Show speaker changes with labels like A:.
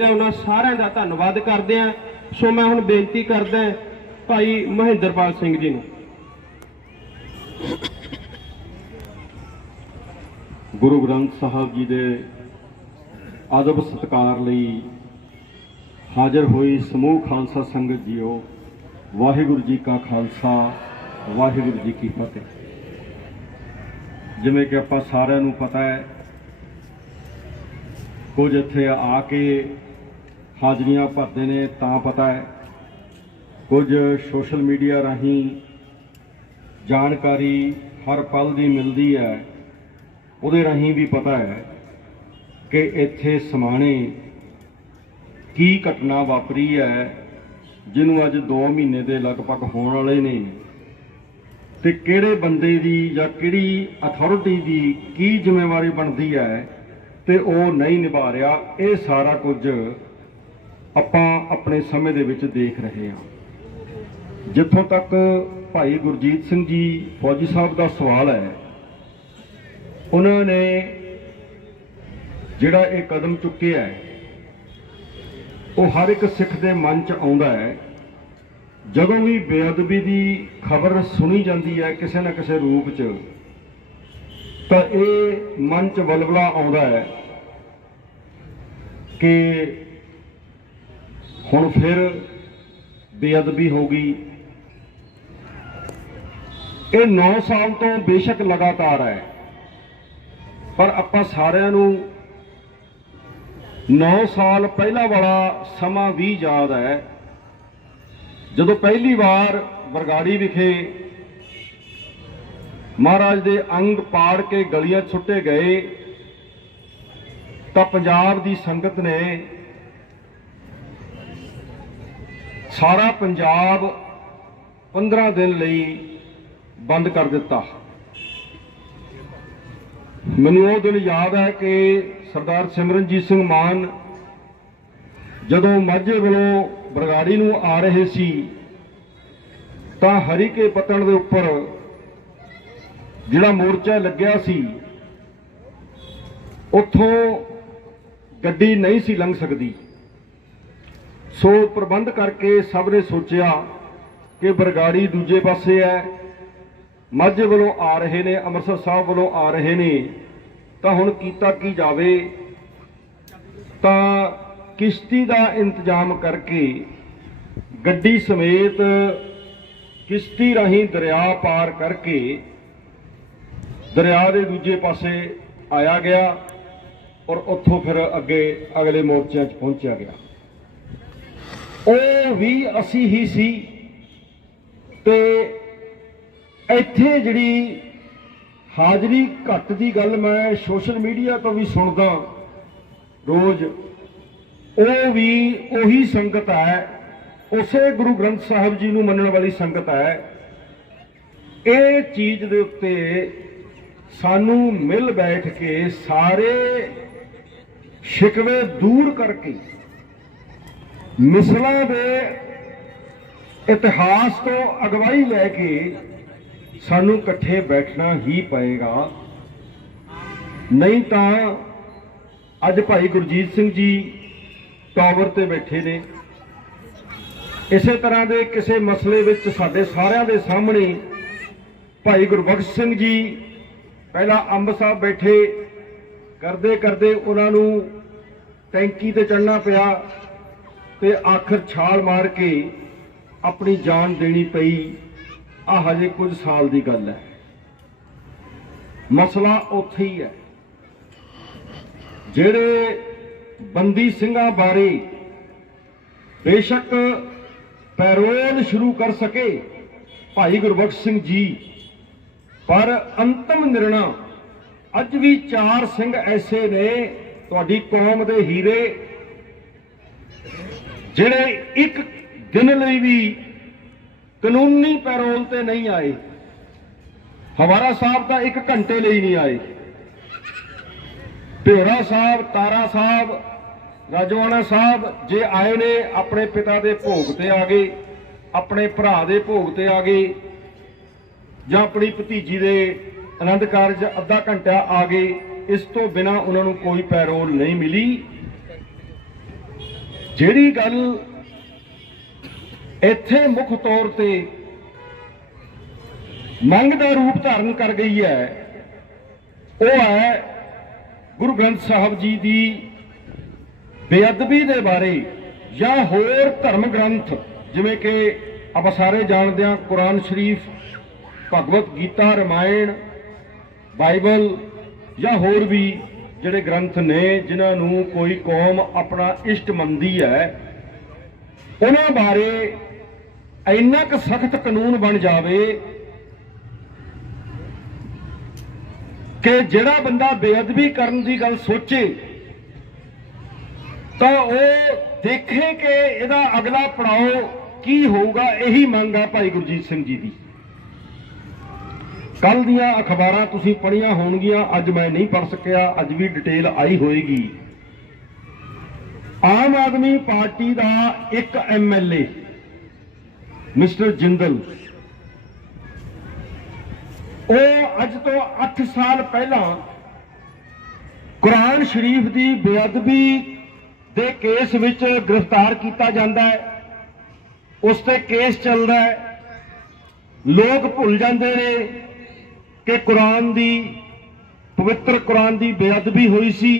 A: ਤੇ ਉਹਨਾਂ ਸਾਰਿਆਂ ਦਾ ਧੰਨਵਾਦ ਕਰਦੇ ਆ ਸੋ ਮੈਂ ਹੁਣ ਬੇਨਤੀ ਕਰਦਾ ਭਾਈ ਮਹਿੰਦਰਪਾਲ ਸਿੰਘ ਜੀ ਨੂੰ।
B: ਗੁਰੂ ਗ੍ਰੰਥ ਸਾਹਿਬ ਜੀ ਦੇ ਆਦਬ ਸਤਕਾਰ ਲਈ ਹਾਜ਼ਰ ਹੋਈ ਸਮੂਹ ਖਾਲਸਾ ਸੰਗਤ ਜੀਓ, ਵਾਹਿਗੁਰੂ ਜੀ ਕਾ ਖਾਲਸਾ, ਵਾਹਿਗੁਰੂ ਜੀ ਕੀ ਫਤਿਹ। ਜਿਵੇਂ ਕਿ ਆਪਾਂ ਸਾਰਿਆਂ ਨੂੰ ਪਤਾ ਹੈ, ਕੁਝ ਇੱਥੇ ਆ ਕੇ ਹਾਜ਼ਰੀਆਂ ਭਰਦੇ ਨੇ, ਤਾਂ ਪਤਾ ਹੈ। ਕੁਝ ਸੋਸ਼ਲ ਮੀਡੀਆ ਰਾਹੀਂ ਜਾਣਕਾਰੀ ਹਰ ਪਲ ਦੀ ਮਿਲਦੀ ਹੈ। ਉਹਦੇ ਰਾਹੀਂ ਵੀ ਪਤਾ ਹੈ ਕਿ ਇੱਥੇ ਸਮਾਣੇ ਕੀ ਘਟਨਾ ਵਾਪਰੀ ਹੈ, ਜਿਹਨੂੰ ਅੱਜ 2 ਮਹੀਨੇ ਦੇ ਲਗਭਗ ਹੋਣ ਵਾਲੇ ਨੇ ਤੇ ਕਿਹੜੇ ਬੰਦੇ ਦੀ ਜਾਂ ਕਿਹੜੀ ਅਥਾਰਟੀ ਦੀ ਕੀ ਜ਼ਿੰਮੇਵਾਰੀ ਬਣਦੀ ਹੈ ਤੇ ਉਹ ਨਹੀਂ ਨਿਭਾ ਰਿਹਾ, ਇਹ ਸਾਰਾ ਕੁਝ ਆਪਾਂ ਆਪਣੇ ਸਮੇਂ ਦੇ ਵਿੱਚ ਦੇਖ ਰਹੇ ਹਾਂ। ਜਿੱਥੋਂ ਤੱਕ ਭਾਈ ਗੁਰਜੀਤ ਸਿੰਘ ਜੀ ਫੌਜੀ ਸਾਹਿਬ ਦਾ ਸਵਾਲ ਹੈ, ਉਹਨਾਂ ਨੇ ਜਿਹੜਾ ਇਹ ਕਦਮ ਚੁੱਕਿਆ ਹੈ, ਉਹ ਹਰ ਇੱਕ ਸਿੱਖ ਦੇ ਮਨ 'ਚ ਆਉਂਦਾ ਹੈ। ਜਦੋਂ ਵੀ ਬੇਅਦਬੀ ਦੀ ਖਬਰ ਸੁਣੀ ਜਾਂਦੀ ਹੈ ਕਿਸੇ ਨਾ ਕਿਸੇ ਰੂਪ 'ਚ, ਤਾਂ ਇਹ ਮਨ 'ਚ ਬਲਬਲਾ ਆਉਂਦਾ ਹੈ ਕਿ ਹੁਣ ਫਿਰ ਬੇਅਦਬੀ ਹੋ ਗਈ। ਇਹ 9 ਸਾਲ ਤੋਂ ਬੇਸ਼ੱਕ ਲਗਾਤਾਰ ਹੈ। ਪਰ ਆਪਾਂ ਸਾਰਿਆਂ ਨੂੰ 9 ਸਾਲ ਪਹਿਲਾਂ ਵਾਲਾ ਸਮਾਂ ਵੀ ਯਾਦ ਹੈ। ਜਦੋਂ ਪਹਿਲੀ ਵਾਰ ਬਰਗਾੜੀ ਵਿਖੇ ਮਹਾਰਾਜ ਦੇ ਅੰਗ ਪਾੜ ਕੇ ਗਲੀਆਂ 'ਚ ਸੁੱਟੇ ਗਏ, ਤਾਂ ਪੰਜਾਬ ਦੀ ਸੰਗਤ ਨੇ ਸਾਰਾ ਪੰਜਾਬ 15 ਦਿਨ ਲਈ ਬੰਦ ਕਰ ਦਿੱਤਾ। ਮੈਨੂੰ ਉਹ ਦਿਨ ਯਾਦ ਹੈ ਕਿ ਸਰਦਾਰ ਸਿਮਰਨਜੀਤ ਸਿੰਘ ਮਾਨ ਜਦੋਂ ਮਾਝੇ ਵੱਲੋਂ ਬਰਗਾੜੀ ਨੂੰ ਆ ਰਹੇ ਸੀ, ਤਾਂ ਹਰੀਕੇ ਪਤਣ ਦੇ ਉੱਪਰ ਜਿਹੜਾ ਮੋਰਚਾ ਲੱਗਿਆ ਸੀ, ਉੱਥੋਂ ਗੱਡੀ ਨਹੀਂ ਸੀ ਲੰਘ ਸਕਦੀ। ਸੋ ਪ੍ਰਬੰਧ ਕਰਕੇ ਸਭ ਨੇ ਸੋਚਿਆ ਕਿ ਬਰਗਾੜੀ ਦੂਜੇ ਪਾਸੇ ਹੈ। ਮਾਝੇ ਵੱਲੋਂ ਆ ਰਹੇ ਨੇ, ਅੰਮ੍ਰਿਤਸਰ ਸਾਹਿਬ ਵੱਲੋਂ ਆ ਰਹੇ ਨੇ। ਤਾਂ ਹੁਣ ਕੀਤਾ ਕੀ ਜਾਵੇ? ਤਾਂ ਕਿਸ਼ਤੀ ਦਾ ਇੰਤਜ਼ਾਮ ਕਰਕੇ ਗੱਡੀ ਸਮੇਤ ਕਿਸ਼ਤੀ ਰਾਹੀਂ ਦਰਿਆ ਪਾਰ ਕਰਕੇ ਦਰਿਆ ਦੇ ਦੂਜੇ ਪਾਸੇ ਆਇਆ ਗਿਆ ਔਰ ਉੱਥੋਂ ਫਿਰ ਅੱਗੇ ਅਗਲੇ ਮੋਰਚਿਆਂ 'ਚ ਪਹੁੰਚਿਆ ਗਿਆ। ਵੀ ਅਸੀਂ ਹੀ ਸੀ। ਤੇ ਇੱਥੇ ਜਿਹੜੀ ਹਾਜ਼ਰੀ ਘੱਟ ਦੀ ਗੱਲ ਮੈਂ ਸੋਸ਼ਲ ਮੀਡੀਆ ਤੋਂ ਵੀ ਸੁਣਦਾ ਰੋਜ਼, ਉਹ ਵੀ ਉਹੀ ਸੰਗਤ ਹੈ। ਉਸੇ ਗੁਰੂ ਗ੍ਰੰਥ ਸਾਹਿਬ ਜੀ ਨੂੰ ਮੰਨਣ ਵਾਲੀ ਸੰਗਤ ਹੈ। ਇਹ ਚੀਜ਼ ਦੇ ਉੱਤੇ ਸਾਨੂੰ ਮਿਲ ਬੈਠ ਕੇ ਸਾਰੇ ਸ਼ਿਕਵੇ ਦੂਰ ਕਰਕੇ ਮਿਸਲਾਂ ਦੇ ਇਤਿਹਾਸ ਤੋਂ ਅਗਵਾਈ ਲੈ ਕੇ ਸਾਨੂੰ ਇਕੱਠੇ ਬੈਠਣਾ ਹੀ ਪਏਗਾ। ਨਹੀਂ ਤਾਂ ਅੱਜ ਭਾਈ ਗੁਰਜੀਤ ਸਿੰਘ ਜੀ ਟਾਵਰ ਤੇ ਬੈਠੇ ਨੇ। ਇਸੇ ਤਰ੍ਹਾਂ ਦੇ ਕਿਸੇ ਮਸਲੇ ਵਿੱਚ ਸਾਡੇ ਸਾਰਿਆਂ ਦੇ ਸਾਹਮਣੇ ਭਾਈ ਗੁਰਬਖਸ਼ ਸਿੰਘ ਜੀ ਪਹਿਲਾਂ ਅੰਬ ਸਾਹਿਬ ਬੈਠੇ। ਕਰਦੇ ਕਰਦੇ ਉਹਨਾਂ ਨੂੰ ਟੈਂਕੀ ਤੇ ਚੜਨਾ ਪਿਆ। ਤੇ ਆਖਰ ਛਾਲ ਮਾਰ ਕੇ ਆਪਣੀ ਜਾਨ ਦੇਣੀ ਪਈ ਆ ਹਜੇ ਕੁਝ ਸਾਲ ਦੀ ਗੱਲ ਹੈ। ਮਸਲਾ ਉੱਥੇ ਹੀ ਹੈ। ਜਿਹੜੇ ਬੰਦੀ ਸਿੰਘਾਂ ਬਾਰੇ ਬੇਸ਼ੱਕ ਪੈਰੋਲ ਸ਼ੁਰੂ ਕਰ ਸਕੇ ਭਾਈ ਗੁਰਬਖਸ਼ ਸਿੰਘ ਜੀ, ਪਰ ਅੰਤਮ ਨਿਰਣਾ ਅੱਜ ਵੀ ਚਾਰ ਸਿੰਘ ਐਸੇ ਨੇ, ਤੁਹਾਡੀ ਕੌਮ ਦੇ ਹੀਰੇ ਜਿਹੜੇ ਇੱਕ ਦਿਨ ਲਈ ਵੀ ਕਾਨੂੰਨੀ ਪੈਰੋਲ ਤੇ ਨਹੀਂ ਆਏ ਹਵਾਰਾ ਸਾਹਿਬ ਤਾਂ ਇੱਕ ਘੰਟੇ ਲਈ ਨਹੀਂ ਆਏ। ਭਿਓਰਾ ਸਾਹਿਬ, ਤਾਰਾ ਸਾਹਿਬ ਰਾਜਵਾਨਾ ਸਾਹਿਬ ਜੇ ਆਏ ਨੇ, ਆਪਣੇ ਪਿਤਾ ਦੇ ਭੋਗ ਤੇ ਆ ਗਏ, ਆਪਣੇ ਭਰਾ ਦੇ ਭੋਗ ਤੇ ਆ ਗਏ, ਜਾਂ ਆਪਣੀ ਭਤੀਜੀ ਦੇ ਆਨੰਦ ਕਾਰਜ ਅੱਧਾ ਘੰਟਾ ਆ ਗਏ, ਇਸ ਤੋਂ ਬਿਨਾ ਉਹਨਾਂ ਨੂੰ ਕੋਈ ਪੈਰੋਲ ਨਹੀਂ ਮਿਲੀ। ਜਿਹੜੀ ਗੱਲ ਇੱਥੇ ਮੁੱਖ ਤੌਰ ਤੇ ਮੰਗ ਦਾ ਰੂਪ ਧਾਰਨ ਕਰ ਗਈ ਹੈ, ਉਹ ਹੈ ਗੁਰੂ ਗ੍ਰੰਥ ਸਾਹਿਬ ਜੀ ਦੀ ਬੇਅਦਬੀ ਦੇ ਬਾਰੇ ਜਾਂ ਹੋਰ ਧਰਮ ਗ੍ਰੰਥ, ਜਿਵੇਂ ਕਿ ਆਪਾਂ ਸਾਰੇ ਜਾਣਦੇ ਹਾਂ ਕੁਰਾਨ ਸ਼ਰੀਫ ਭਗਵਤ ਗੀਤਾ, ਰਮਾਇਣ, ਬਾਈਬਲ ਜਾਂ ਹੋਰ ਵੀ ਜਿਹੜੇ ਗ੍ਰੰਥ ਨੇ, ਜਿਨ੍ਹਾਂ ਨੂੰ ਕੋਈ ਕੌਮ ਆਪਣਾ ਇਸ਼ਟ ਮੰਨਦੀ ਹੈ, ਉਹਨਾਂ ਬਾਰੇ ਇੰਨਾ ਕੁ ਸਖਤ ਕਾਨੂੰਨ ਬਣ ਜਾਵੇ ਕਿ ਜਿਹੜਾ ਬੰਦਾ ਬੇਅਦਬੀ ਕਰਨ ਦੀ ਗੱਲ ਸੋਚੇ, ਤਾਂ ਉਹ ਦੇਖੇ ਕਿ ਇਹਦਾ ਅਗਲਾ ਪੜਾਅ ਕੀ ਹੋਊਗਾ, ਇਹੀ ਮੰਗ ਆ ਭਾਈ ਗੁਰਜੀਤ ਸਿੰਘ ਜੀ ਦੀ। ਕੱਲ ਦੀਆਂ ਅਖਬਾਰਾਂ ਤੁਸੀਂ ਪੜ੍ਹੀਆਂ ਹੋਣਗੀਆਂ, ਅੱਜ ਮੈਂ ਨਹੀਂ ਪੜ੍ਹ ਸਕਿਆ, ਅੱਜ ਵੀ ਡਿਟੇਲ ਆਈ ਹੋਏਗੀ। ਆਮ ਆਦਮੀ ਪਾਰਟੀ ਦਾ ਇੱਕ ਐਮਐਲਏ ਮਿਸਟਰ ਜਿੰਦਲ। ਉਹ ਅੱਜ ਤੋਂ 8 ਸਾਲ ਪਹਿਲਾਂ ਕੁਰਾਨ ਸ਼ਰੀਫ ਦੀ ਬੇਅਦਬੀ ਦੇ ਕੇਸ ਵਿੱਚ ਗ੍ਰਿਫਤਾਰ ਕੀਤਾ ਜਾਂਦਾ ਹੈ। ਉਸ ਤੇ ਕੇਸ ਚੱਲਦਾ ਹੈ। ਲੋਕ ਭੁੱਲ ਜਾਂਦੇ ਨੇ। ਕਿ ਕੁਰਾਨ ਦੀ ਪਵਿੱਤਰ ਕੁਰਾਨ ਦੀ ਬੇਅਦਬੀ ਹੋਈ ਸੀ।